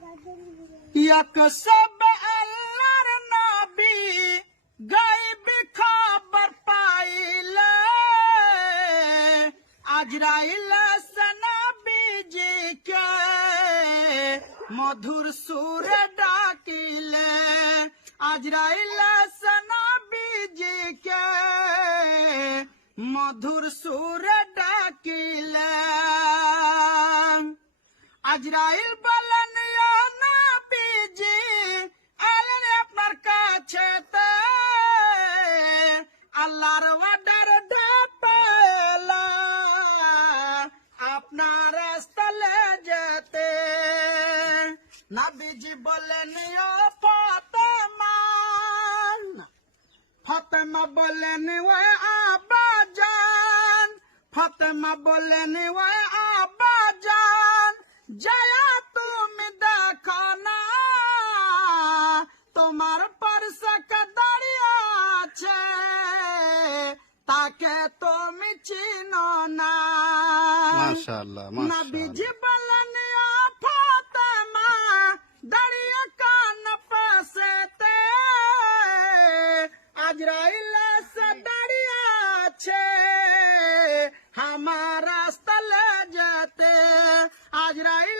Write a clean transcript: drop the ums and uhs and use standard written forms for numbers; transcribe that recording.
এক সব আল্লাহর নবী গায়ব খবর পাইলে আজরাইল নবীজিকে মধুর সুরে ডাকিলে আজরাইল নবীজিকে মধুর সুরে ডাকিলে আজরাইল বলেন ইয়া নবীজি আলেন আপনার কাছেতে আল্লাহর ওয়াদার পেলা আপনার স্থলে যেতে নবীজি বলেন ইয়া ফাতেমা ফাতেমা বলেন ওয়া আব্বাজান ফাতেমা বলেন ওয়া আব্বাজান জয়া তুমি দেখো না তোমার পরশে দাঁড়িয়ে আছে তাকে তুমি চিনো না মাশাআল্লাহ নবীজি বলেন ইয়া ফাতেমা দাঁড়িয়ে কান পাশেতে আজরাইল এসে দাঁড়িয়ে আছে আমার স্থলে যেতে আজরাইল